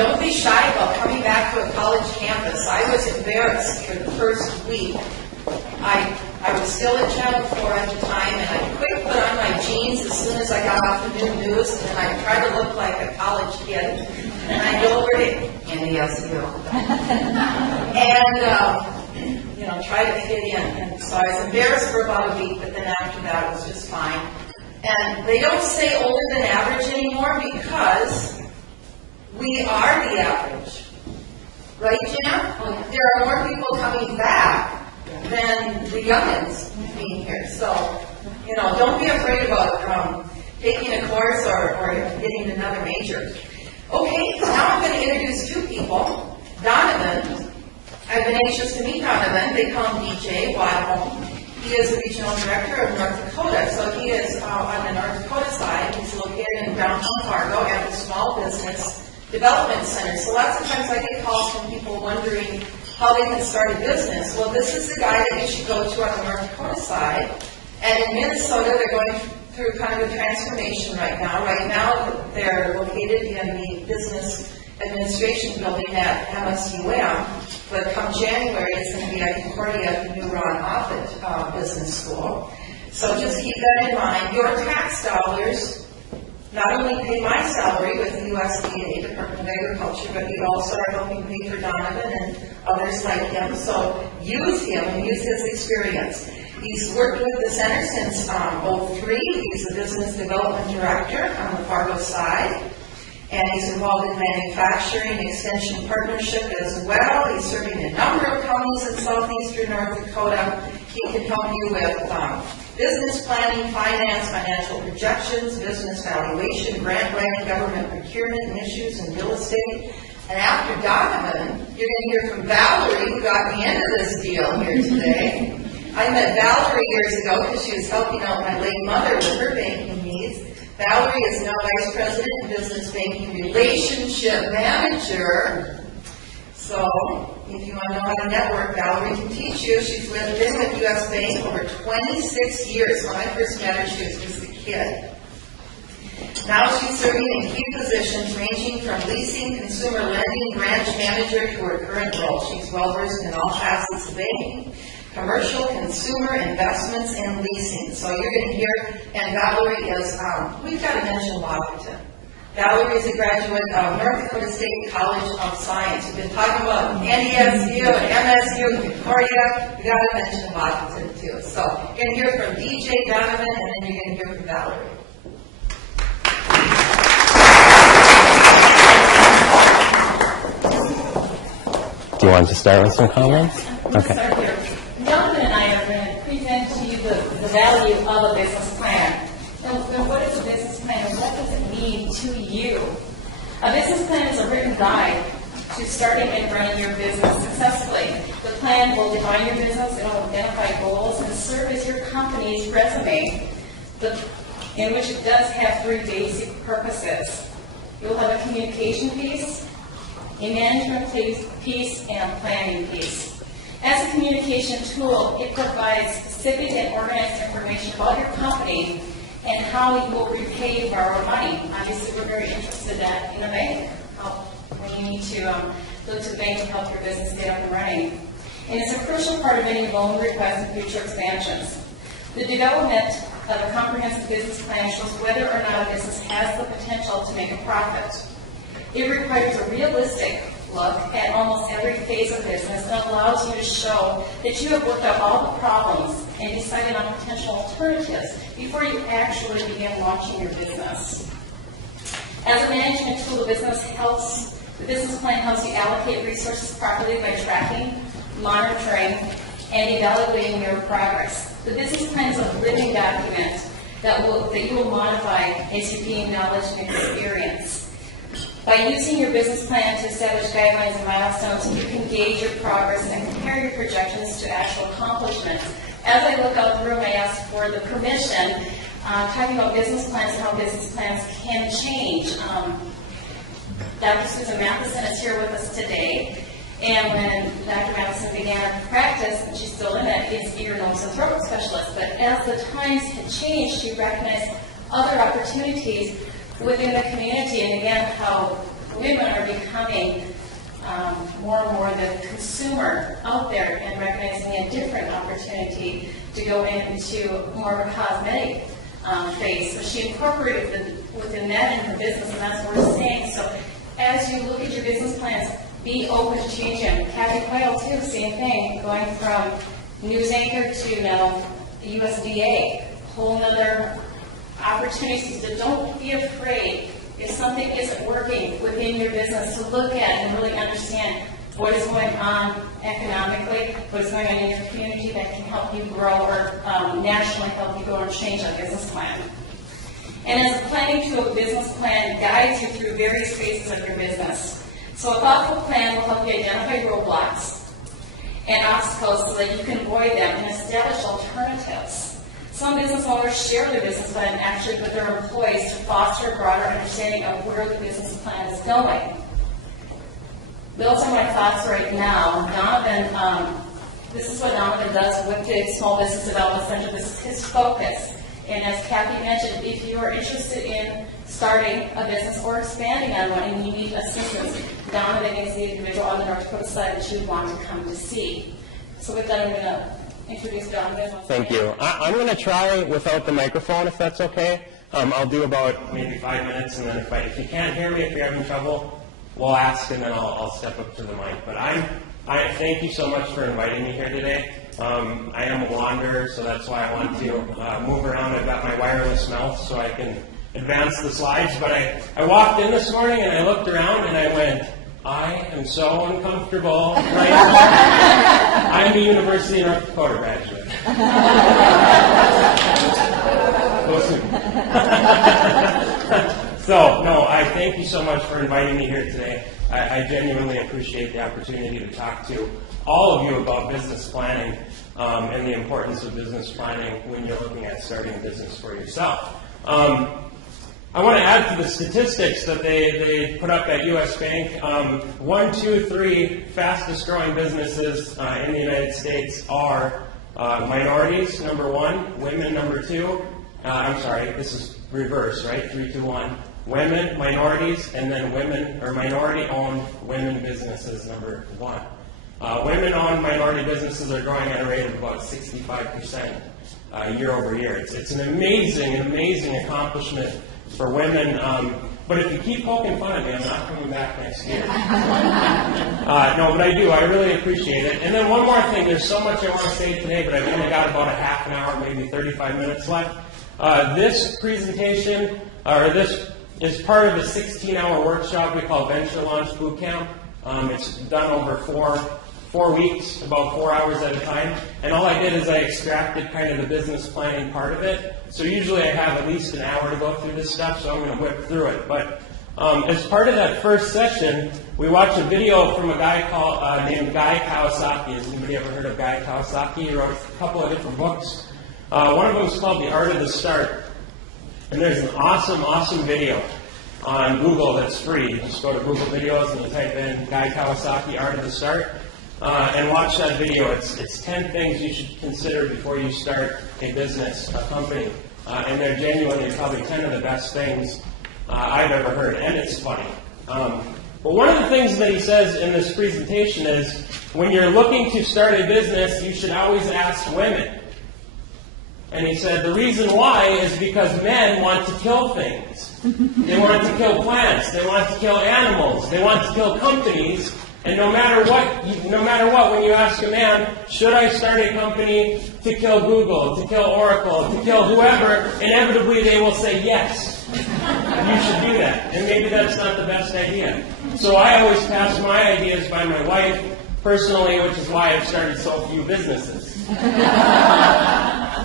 don't be shy about coming back to a college campus. I was embarrassed for the first week. I was still at Channel 4 at the time, and I quick put on my jeans as soon as I got off the new news, and I tried to look like a college kid. And I go over to Andy SEO. And, try to fit in. And so I was embarrassed for about a week, but then after that it was just fine. And they don't say older than average anymore because we are the average. Right, Jan? There are more people coming back than the youngins being here. So, don't be afraid about taking a course or getting another major. Okay, so now I'm going to introduce two people. Donovan. I've been anxious to meet Donovan. They call him DJ Wadholm. He is the regional director of North Dakota. So he is on the North Dakota side. He's located in downtown Fargo at the Small Business Development Center. So lots of times I get calls from people wondering how they can start a business. Well, this is the guy that you should go to on the North Dakota side. And in Minnesota, they're going through kind of a transformation right now. Right now, they're located in the Business Administration building at MSUM. But come January, it's going to be at Concordia, the new Ron Offit Business School. So just keep that in mind. Your tax dollars not only pay my salary with the USDA, Department of Agriculture, but you also are helping pay for Donovan and others like him. So use him and use his experience. He's worked with the center since 2003. He's the business development director on the Fargo side. And he's involved in manufacturing, extension partnership as well. He's serving a number of counties in southeastern North Dakota. He can help you with business planning, finance, financial projections, business valuation, grant writing, government procurement, and issues in real estate. And after Donovan, you're going to hear from Valerie, who got me into this deal here today. I met Valerie years ago because she was helping out my late mother with her banking needs. Valerie is now Vice President and Business Banking Relationship Manager. So, if you want to know how to network, Valerie can teach you. She's been with U.S. Bank over 26 years. When I first met her, she was just a kid. Now she's serving in key positions ranging from leasing, consumer lending, branch manager to her current role. She's well-versed in all facets of banking, commercial, consumer, investments, and leasing. So you're going to hear, and Valerie is, we've got to mention Washington. Valerie is a graduate of North Dakota State College of Science. We've been talking about NDSU and MSU and Concordia. We've got to mention Washington too. So you're going to hear from DJ Donovan, and then you're going to hear from Valerie. Do you want to start with some comments? Yes, I'm going to start here. Donovan and I are going to present to you the value of a business plan. Now, what is a business plan and what does it mean to you? A business plan is a written guide to starting and running your business successfully. The plan will define your business, it will identify goals, and serve as your company's resume, in which it does have three basic purposes. You'll have a communication piece, a management piece, and a planning piece. As a communication tool, it provides specific and organized information about your company and how it will repay borrowed money. Obviously, we're very interested in that in a bank, when you need to go to the bank to help your business get up and running. And it's a crucial part of any loan request and future expansions. The development of a comprehensive business plan shows whether or not a business has the potential to make a profit. It requires a realistic look at almost every phase of business and allows you to show that you have worked out all the problems and decided on potential alternatives before you actually begin launching your business. As a management tool, the business plan helps you allocate resources properly by tracking, monitoring, and evaluating your progress. The business plan is a living document that you will modify as you gain knowledge and experience. By using your business plan to establish guidelines and milestones, you can gauge your progress and compare your projections to actual accomplishments. As I look out the room, I ask for the permission, talking about business plans and how business plans can change. Dr. Susan Matheson is here with us today. And when Dr. Matheson began practice, and she's still in it, is ear, nose, and throat specialist. But as the times had changed, she recognized other opportunities within the community, and again, how women are becoming more and more the consumer out there and recognizing a different opportunity to go into more of a cosmetic phase. So she incorporated within that in her business, and that's what we're saying. So as you look at your business plans, be open to change them. Kathy Quayle, too, same thing, going from news anchor to now the USDA, whole nother opportunities. So don't be afraid if something isn't working within your business to look at and really understand what is going on economically, what is going on in your community that can help you grow or nationally help you grow and change a business plan. And as planning to a business plan guides you through various phases of your business. So a thoughtful plan will help you identify roadblocks and obstacles so that you can avoid them and establish alternatives. Some business owners share their business plan actually with their employees to foster a broader understanding of where the business plan is going. Those are my thoughts right now. Donovan, this is what Donovan does with the Small Business Development Center. This is his focus. And as Kathy mentioned, if you are interested in starting a business or expanding on one and you need assistance, Donovan is the individual on the North Dakota side that you want to come to see. So with that, I'm going to introduce Donovan. Thank you. I'm going to try without the microphone, if that's okay. I'll do about maybe 5 minutes, and then if you can't hear me, if you're having trouble, we'll ask, and then I'll step up to the mic. But I thank you so much for inviting me here today. I am a wanderer, so that's why I want to move around. I've got my wireless mouse so I can advance the slides. But I walked in this morning and I looked around and I went, I am so uncomfortable right now. I'm a University of North Dakota graduate. Go soon. So, no, I thank you so much for inviting me here today. I genuinely appreciate the opportunity to talk to all of you about business planning and the importance of business planning when you're looking at starting a business for yourself. I want to add to the statistics that they put up at U.S. Bank. 1, 2, 3 fastest growing businesses in the United States are minorities, number 1, women, number 2. I'm sorry, this is reverse, right? 3, 2, 1. Women, minorities, and then women or minority-owned women businesses, number 1. Women-owned minority businesses are growing at a rate of about 65% year over year. It's an amazing accomplishment for women. But if you keep poking fun at me, I'm not coming back next year. No, but I do. I really appreciate it. And then one more thing. There's so much I want to say today, but I've only got about a half an hour, maybe 35 minutes left. This presentation, or this is part of a 16-hour workshop we call Venture Launch Boot Camp. It's done over four weeks, about 4 hours at a time. And all I did is I extracted kind of the business planning part of it. So usually I have at least an hour to go through this stuff, so I'm going to whip through it. But as part of that first session, we watched a video from a guy named Guy Kawasaki. Has anybody ever heard of Guy Kawasaki? He wrote a couple of different books. One of them is called The Art of the Start. And there's an awesome video on Google that's free. You just go to Google Videos and you type in Guy Kawasaki, Art of the Start, and watch that video. It's 10 things you should consider before you start a business, a company. And they're genuinely probably 10 of the best things I've ever heard, and it's funny. But one of the things that he says in this presentation is, when you're looking to start a business, you should always ask women. And he said the reason why is because men want to kill things. They want to kill plants. They want to kill animals. They want to kill companies. And no matter what, when you ask a man, should I start a company to kill Google, to kill Oracle, to kill whoever, inevitably they will say yes. You should do that. And maybe that's not the best idea. So I always pass my ideas by my wife personally, which is why I've started so few businesses.